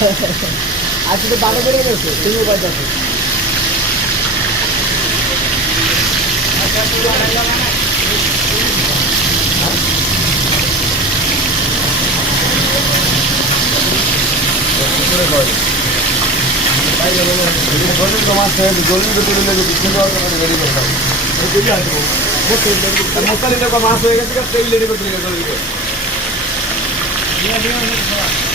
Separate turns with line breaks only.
আজকে তো ভালো করে গেছে তুমি উপায় দাও
मशाली मास